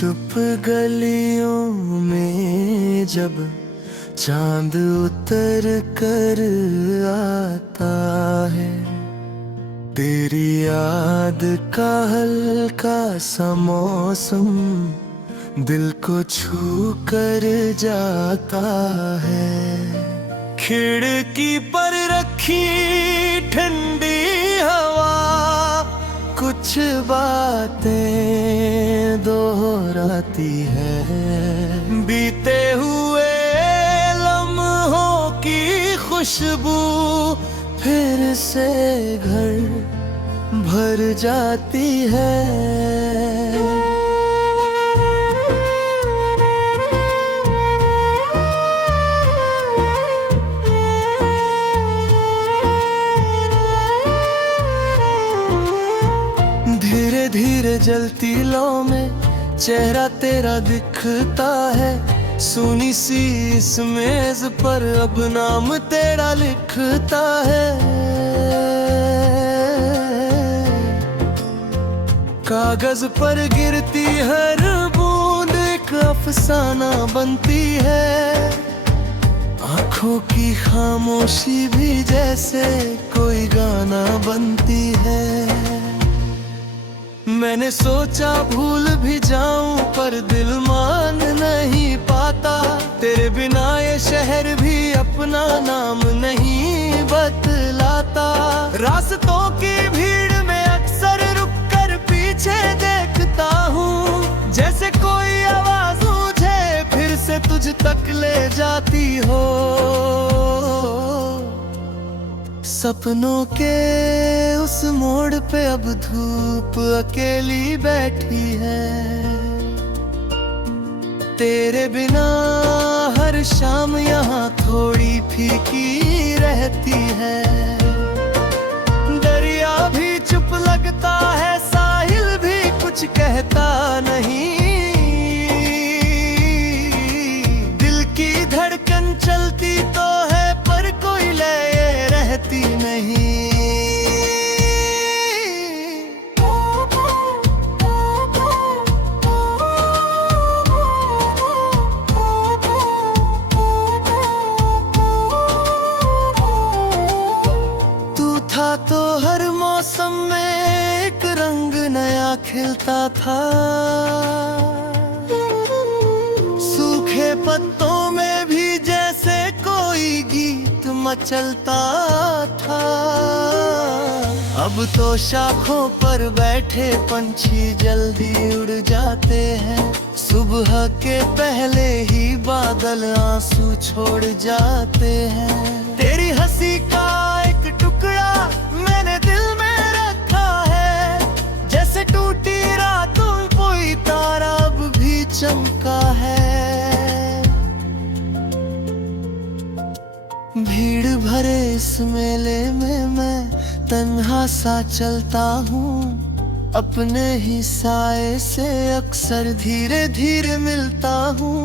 चुप गलियों में जब चांद उतर कर आता है, तेरी याद का हल्का सा मौसम दिल को छू कर जाता है। खिड़की पर रखी ठंडी हवा कुछ बातें दोहराती है, बीते हुए लम्हों की खुशबू फिर से घर भर जाती है। धीरे धीरे जलती लौ में चेहरा तेरा दिखता है, सुनी सी इस मेज पर अब नाम तेरा लिखता है। कागज पर गिरती हर बूंद एक अफसाना बनती है, आंखों की खामोशी भी जैसे कोई गाना बनती है। मैंने सोचा भूल भी जाऊं पर दिल मान नहीं पाता, तेरे बिना ये शहर भी अपना नाम नहीं बतलाता। रास्तों की भीड़ में अक्सर रुक कर पीछे देखता हूँ, जैसे कोई आवाज मुझे फिर से तुझ तक ले जाती हो। सपनों के उस मोड़ पे अब धूप अकेली बैठी है, तेरे बिना हर शाम यहाँ थोड़ी फीकी रहती है। दरिया भी चुप लगता है, साहिल भी कुछ कहता नहीं, दिल की धड़कन चलती तो है पर कोई लय रहती नहीं। तू था तो हर मौसम में एक रंग नया खिलता था, सूखे पत्तों में भी जैसे कोई गीत मचलता था। अब तो शाखों पर बैठे पंछी जल्दी उड़ जाते हैं, सुबह के पहले ही बादल आंसू छोड़ जाते हैं। तेरी हंसी का एक टुकड़ा मैंने दिल में रखा है, जैसे टूटी रातों कोई तारा अब भी चमका है। भीड़ भरे इस मेले में मैं तन्हा सा चलता हूँ, अपने ही साए से अक्सर धीरे धीरे मिलता हूँ।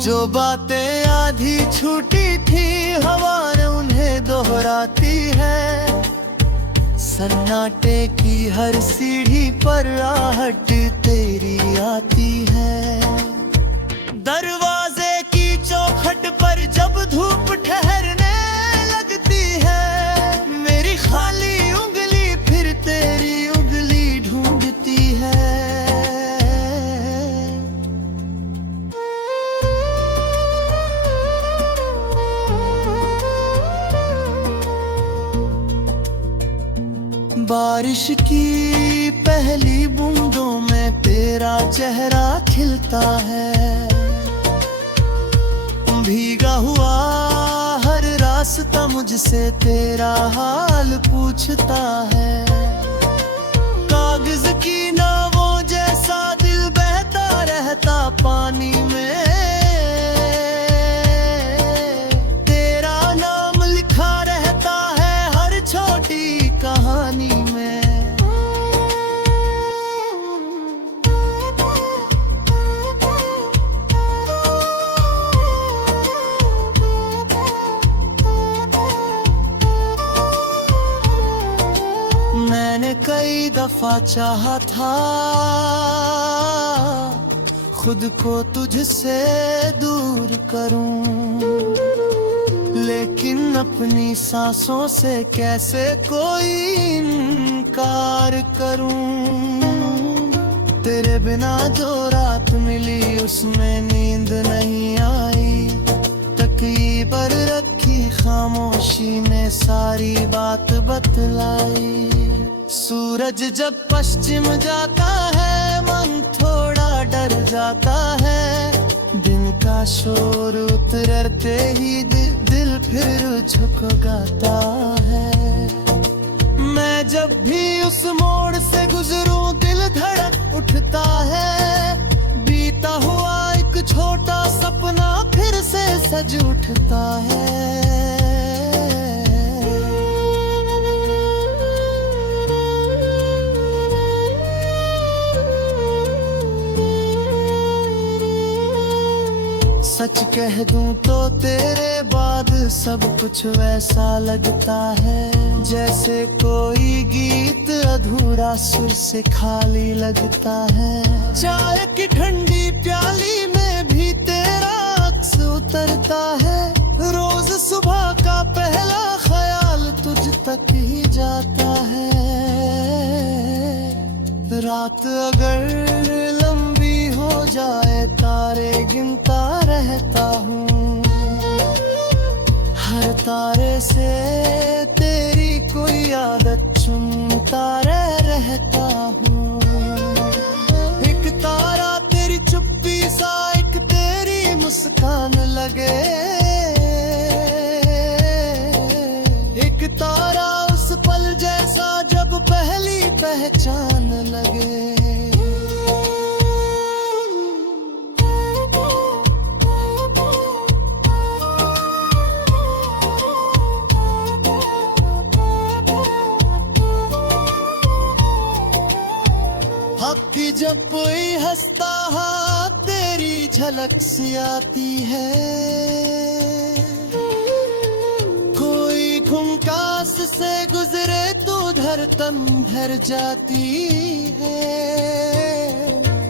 जो बातें आधी छूटी थी हवा ने उन्हें दोहराती है, सन्नाटे की हर सीढ़ी पर आहट तेरी आती है। दरवाजे की चौखट पर जब धूप ठहरने लगती है, मेरी खाली उंगली फिर तेरी उंगली ढूंढती है। बारिश की पहली बूंदों में तेरा चेहरा खिलता है, भीगा हुआ हर रास्ता मुझसे तेरा हाल पूछता है। कागज की नावों जैसा दिल बहता रहता पानी में, तेरा नाम लिखा रहता है हर छोटी कहानी में। मैंने कई दफा का चाहा था खुद को तुझसे दूर करूं, लेकिन अपनी सांसों से कैसे कोई इनकार करूं। तेरे बिना जो रात मिली उसमें नींद नहीं आई, तकिए पर रखी खामोशी ने सारी बात बतलाई। सूरज जब पश्चिम जाता है मन थोड़ा डर जाता है, दिन का शोर उतरते ही दिल फिर झुक गाता है। मैं जब भी उस मोड़ से गुजरूं दिल धड़क उठता है, बीता हुआ एक छोटा सपना फिर से सज उठता है। सच कह दूं तो तेरे बाद सब कुछ वैसा लगता है, जैसे कोई गीत अधूरा सुर से खाली लगता है। चाय की ठंडी प्याली में भी तेरा अक्स उतरता है, रोज सुबह का पहला ख्याल तुझ तक ही जाता है। रात अगर लंबी हो जाए तारे गिनता रहता हूँ, हर तारे से तेरी कोई आदत चुनता रहता हूँ। एक तारा तेरी चुप्पी सा, एक तेरी मुस्कान लगे, एक तारा उस पल जैसा जब पहली पहचान लगे। हक जब कोई हंसता है तेरी झलक सी आती है, कोई खुमकास से गुजरे तो धड़कन भर जाती है।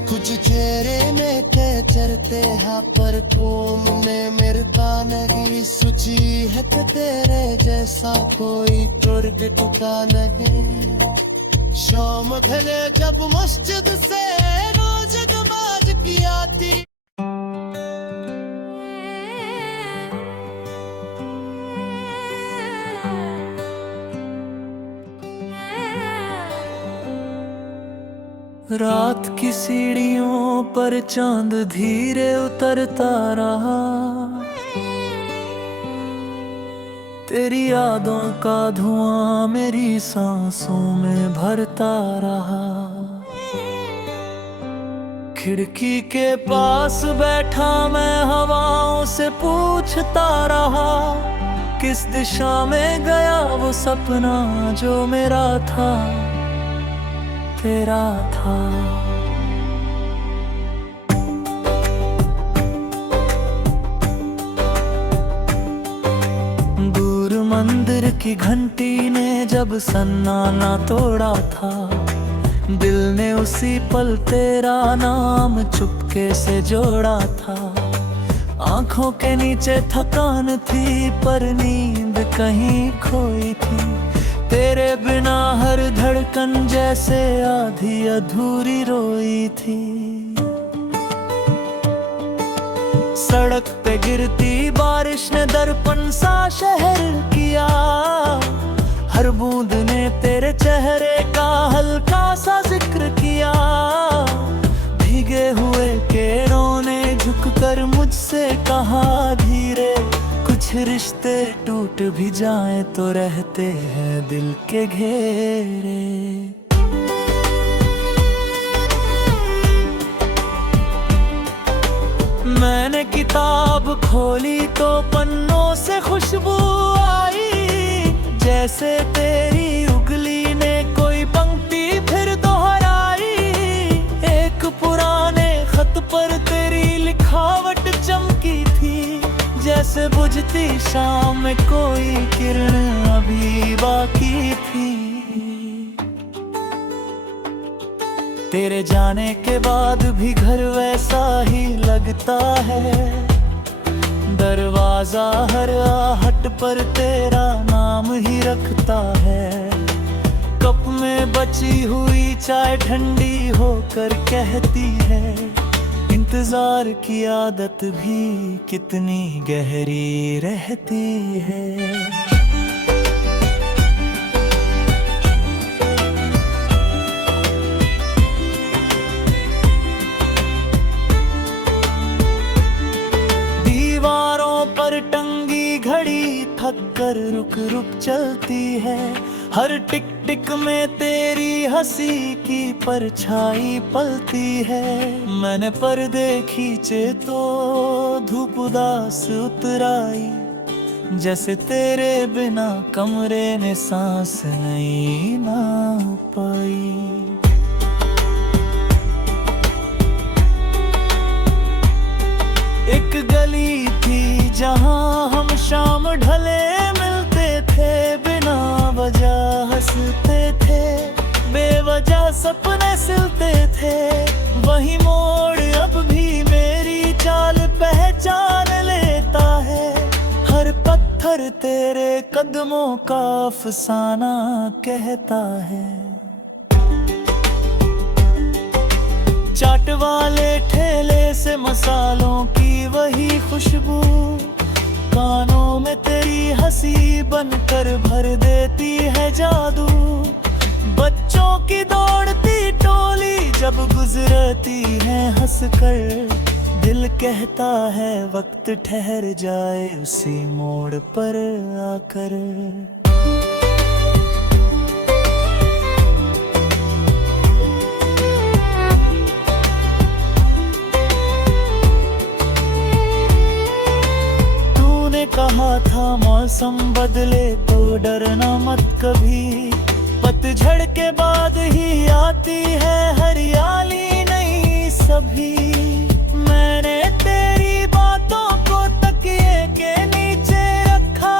कुछ चेहरे में ते चरते हैं पर घूमने मिलता नहीं, सूची है कि तेरे जैसा कोई तुर्क टुका नहीं। शाम ढले जब मस्जिद से रोज नमाज की आती, रात की सीढ़ियों पर चांद धीरे उतरता रहा, तेरी यादों का धुआं मेरी सांसों में भरता रहा। खिड़की के पास बैठा मैं हवाओं से पूछता रहा, किस दिशा में गया वो सपना जो मेरा था तेरा था। मंदिर की घंटी ने जब सन्नाटा तोड़ा था, दिल ने उसी पल तेरा नाम चुपके से जोड़ा था। आंखों के नीचे थकान थी पर नींद कहीं खोई थी, तेरे बिना हर धड़कन जैसे आधी अधूरी रोई थी। सड़क पे गिरती बारिश ने दर्पण सा शहर किया, हर बूंद ने तेरे चेहरे का हल्का सा जिक्र किया। भीगे हुए केरों ने झुककर मुझसे कहा धीरे, कुछ रिश्ते टूट भी जाएं तो रहते हैं दिल के घेरे। मैंने किताब खोली तो पन्नों से खुशबू आई, जैसे तेरी उंगली ने कोई पंक्ति फिर दोहराई। एक पुराने खत पर तेरी लिखावट चमकी थी, जैसे बुझती शाम में कोई किरण अभी बाकी थी। तेरे जाने के बाद भी घर वैसा ही लगता है। दरवाजा हर आहट पर तेरा नाम ही रखता है। कप में बची हुई चाय ठंडी होकर कहती है, इंतजार की आदत भी कितनी गहरी रहती है। टंगी घड़ी थक कर रुक रुक चलती है। हर टिक टिक में तेरी हंसी की परछाई पलती है। मैंने पर्दे खींचे तो धूप उदास उतर आई, जैसे तेरे बिना कमरे ने सांस नहीं ना पाई। एक गली थी जहां हम शाम ढले मिलते थे, बिना वजह हंसते थे, बेवजह सपने सिलते थे। वही मोड़ अब भी मेरी चाल पहचान लेता है। हर पत्थर तेरे कदमों का अफसाना कहता है। चाट वाले ठेले से मसालों की वही खुशबू, कानों में तेरी हंसी बनकर भर देती है जादू। बच्चों की दौड़ती टोली जब गुजरती है हंसकर, दिल कहता है वक्त ठहर जाए उसी मोड़ पर आकर। कहा था मौसम बदले तो डरना मत कभी, पतझड़ के बाद ही आती है हरियाली नई सभी। मैंने तेरी बातों को तकिए के नीचे रखा,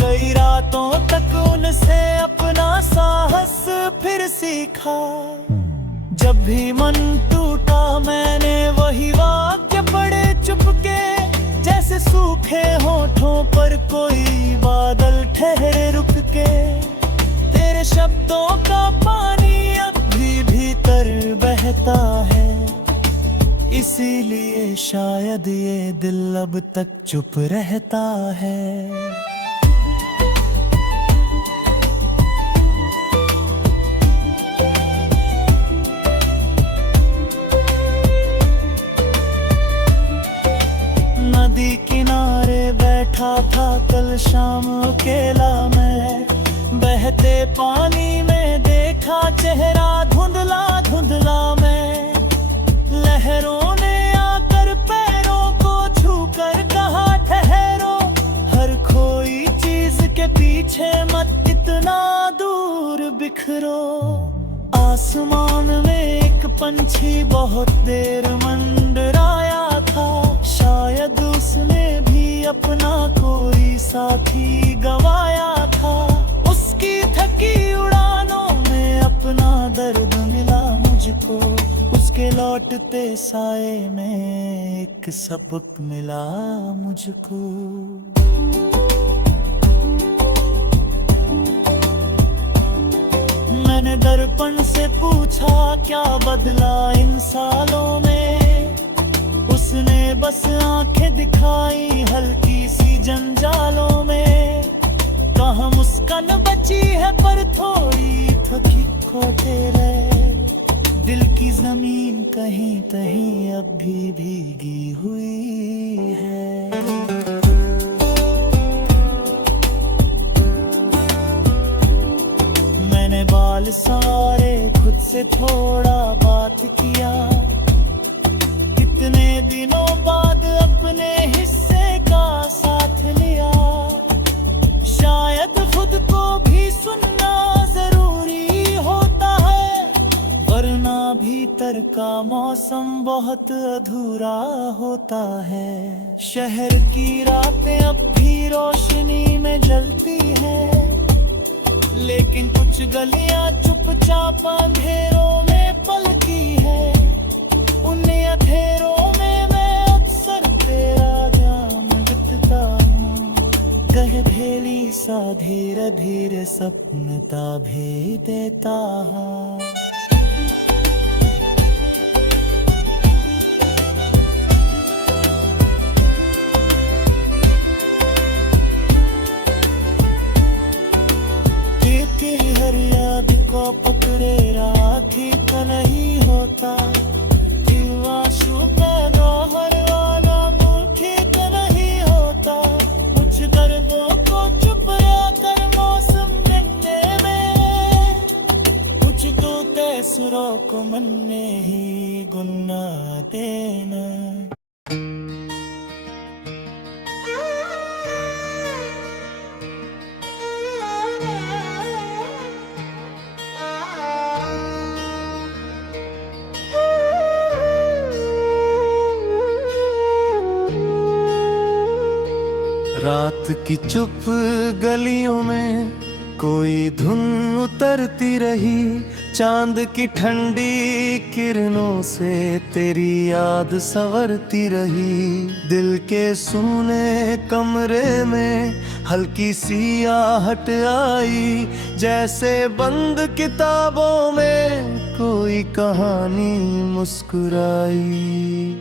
कई रातों तक उनसे अपना साहस फिर सीखा। जब भी मन टूटा मैंने वही वाक्य पढ़े चुपके, जैसे सूखे होठों पर कोई बादल ठहरे रुक के। तेरे शब्दों का पानी अब भी भीतर बहता है, इसीलिए शायद ये दिल अब तक चुप रहता है। नदी किनारे बैठा था कल शाम अकेला मैं, बहते पानी में देखा चेहरा धुंधला धुंधला मैं। लहरों ने आकर पैरों को छूकर कहा ठहरो, हर खोई चीज के पीछे मत इतना दूर बिखरो। आसमान में एक पंछी बहुत देर मंडराया था, शायद उसने भी अपना कोई साथी गवाया था। उसकी थकी उड़ानों में अपना दर्द मिला मुझको, उसके लौटते साए में एक सबक मिला मुझको। मैंने दर्पण से पूछा क्या बदला इन सालों में, उसने बस आंखें दिखाई हल्की सी जंजालों में। कहाँ मुस्कान बची है पर थोड़ी थकी खोटे रहे, दिल की जमीन कहीं कहीं अब भी भीगी हुई है। मैंने बाल सारे खुद से थोड़ा बात किया, कितने दिनों बाद अपने हिस्से का साथ लिया। शायद खुद को भी सुनना जरूरी होता है, वरना भीतर का मौसम बहुत अधूरा होता है। शहर की रातें अब भी रोशनी में जलती है, लेकिन कुछ गलियां चुपचाप अंधेरों में पलकी है। उन अंधेरों में मैं अक्सर तेरा ध्यान बितता हूँ। कह भेली सा धीरे धीरे सपनता भी देता हूँ। हर याद को पकड़े राखी का नहीं होता। आंसू पैदा हर वाला मुल्की का नहीं होता। मुझ दर्दों को चुपया कर मौसम मिलने में, कुछ दूते सुरों को मन में ही गुना देना। रात की चुप गलियों में कोई धुन उतरती रही। चांद की ठंडी किरणों से तेरी याद संवरती रही। दिल के सूने कमरे में हल्की सी आहट आई, जैसे बंद किताबों में कोई कहानी मुस्कुराई।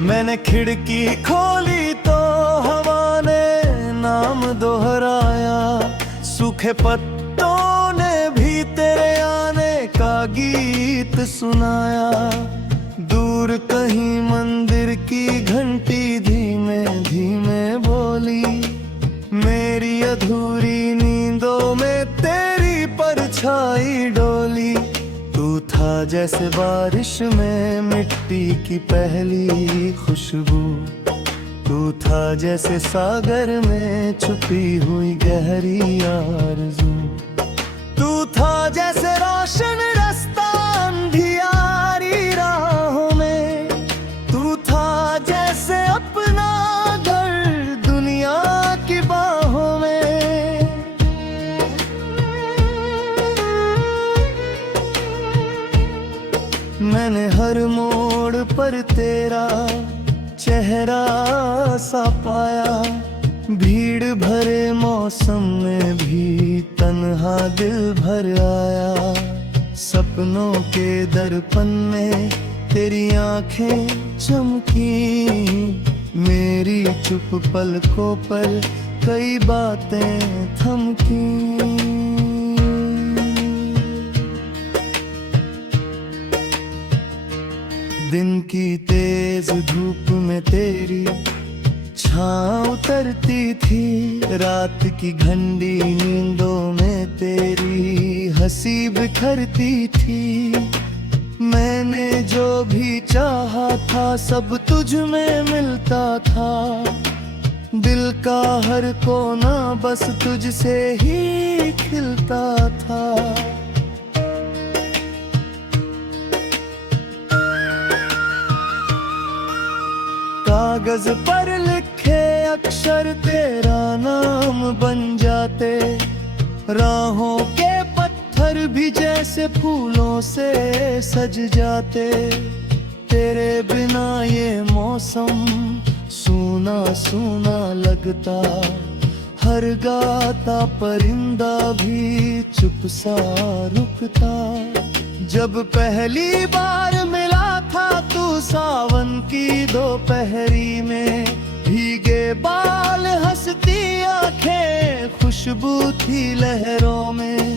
मैंने खिड़की खोली तो हवा ने नाम दोहराया। सूखे पत्तों ने भी तेरे आने का गीत सुनाया। दूर कहीं मंदिर की घंटी धीमे धीमे बोली। मेरी अधूरी नींदों में तेरी परछाई डोली। तू था जैसे बारिश में मिट्टी की पहली खुशबू। तू था जैसे सागर में छुपी हुई गहरी आरज़ू। तू था जैसे रोशन रास्ता अंधियारी राहों में। तू था जैसे अपना घर दुनिया की बाहों में। मैंने हर मोड़ पर तेरा चेहरा सा पाया। भीड़ भरे मौसम में भी तन्हा दिल भर आया। सपनों के दर्पण में तेरी आंखें चमकी। मेरी चुप पलकों पर कई बातें थमकी। दिन की तेज धूप में तेरी छाँव उतरती थी। रात की घंटी नींदों में तेरी हंसी बिखरती थी। मैंने जो भी चाहा था सब तुझ में मिलता था। दिल का हर कोना बस तुझसे ही खिलता था। कागज पर लिखे अक्षर तेरा नाम बन जाते। राहों के पत्थर भी जैसे फूलों से सज जाते। तेरे बिना ये मौसम सूना सूना लगता। हर गाता परिंदा भी चुप सा रुकता। जब पहली बार मिला था तू सावन की दोपहरी में। भीगे बाल हंसती आंखें खुशबू थी लहरों में।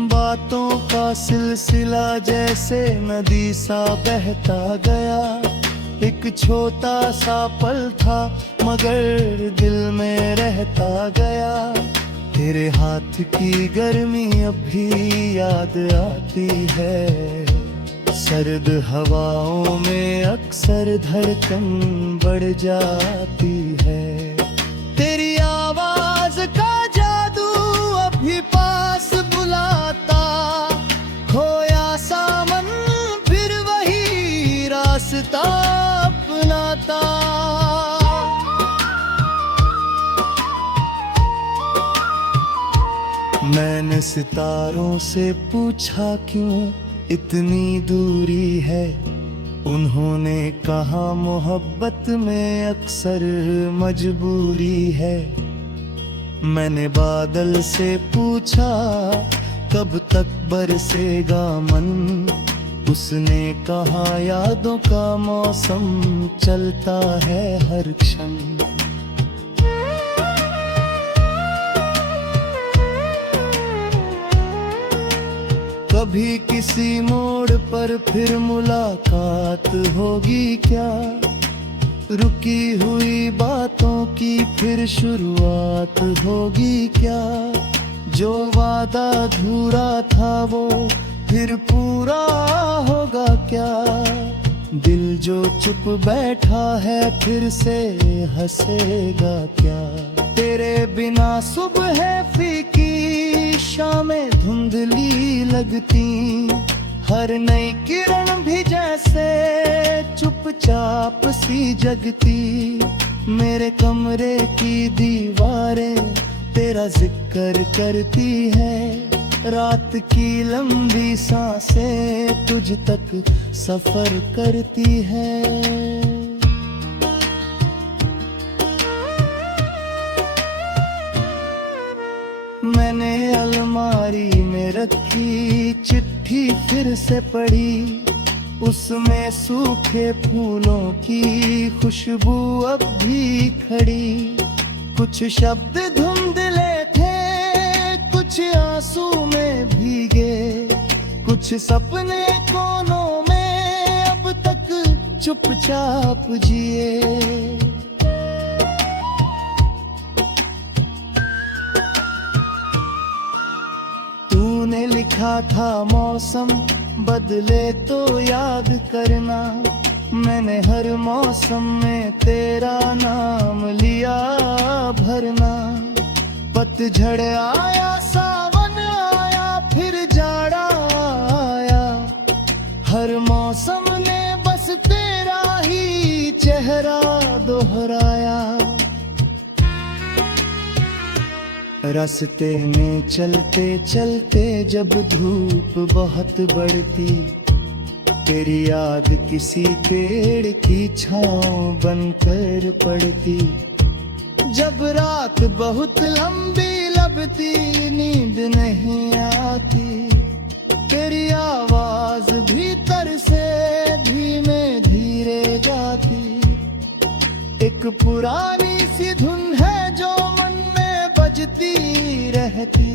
बातों का सिलसिला जैसे नदी सा बहता गया। एक छोटा सा पल था मगर दिल में रहता गया। तेरे हाथ की गर्मी अब भी याद आती है। सर्द हवाओं में अक्सर धड़कन बढ़ जाती है। तेरी आवाज का जादू अभी पास बुलाता। खोया सामन फिर वही रास्ता अपनाता। मैंने सितारों से पूछा क्यों इतनी दूरी है, उन्होंने कहा मोहब्बत में अक्सर मजबूरी है। मैंने बादल से पूछा कब तक बरसेगा मन, उसने कहा यादों का मौसम चलता है हर क्षण। कभी किसी मोड़ पर फिर मुलाकात होगी क्या, रुकी हुई बातों की फिर शुरुआत होगी क्या। जो वादा अधूरा था वो फिर पूरा होगा क्या, दिल जो चुप बैठा है फिर से हंसेगा क्या। तेरे बिना सुबह फीकी शामें धुंधली लगती, हर नई किरण भी जैसे चुपचाप सी जगती। मेरे कमरे की दीवारें तेरा जिक्र करती है, रात की लंबी सांसें तुझ तक सफर करती है। मैंने अलमारी में रखी चिट्ठी फिर से पढ़ी, उसमें सूखे फूलों की खुशबू अब भी खड़ी। कुछ शब्द धुंधले थे, कुछ आंसू में भीगे, कुछ सपने कोनों में अब तक चुपचाप जिए। तूने लिखा था मौसम बदले तो याद करना, मैंने हर मौसम में तेरा नाम लिया भरना। पतझड़ आया, सावन आया, फिर जाड़ा आया, हर मौसम ने बस तेरा ही चेहरा दोहराया। रास्ते में चलते चलते जब धूप बहुत बढ़ती, तेरी याद किसी पेड़ की छाँव बनकर पड़ती। जब रात बहुत लंबी लगती, नींद नहीं आती, तेरी आवाज भीतर से धीमे धीरे गाती। एक पुरानी सी धुन है जो मन में बजती रहती,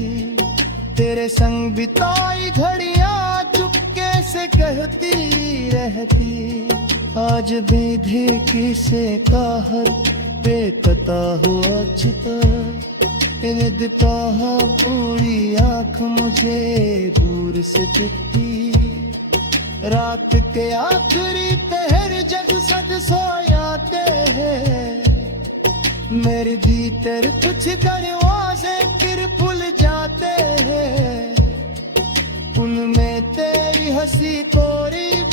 तेरे संग बिताई घड़ियां चुपके से कहती रहती। आज बेधे से कहर बेपता हुआ चिता, देता है पूरी आँख मुझे दूर से दिखती। रात के आखिरी पहर जग सद सोयाते हैं, मेरे भीतर कुछ दरवाजे फिर खुल जाते हैं। उनमें तेरी हंसी कोरी